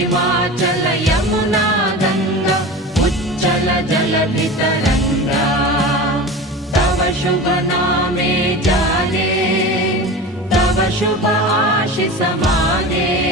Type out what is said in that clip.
हिमाचल यमुना गंगा उच्चल जलधि तरंगा तव शुभ नामे जाने तव शुभ आशीष माने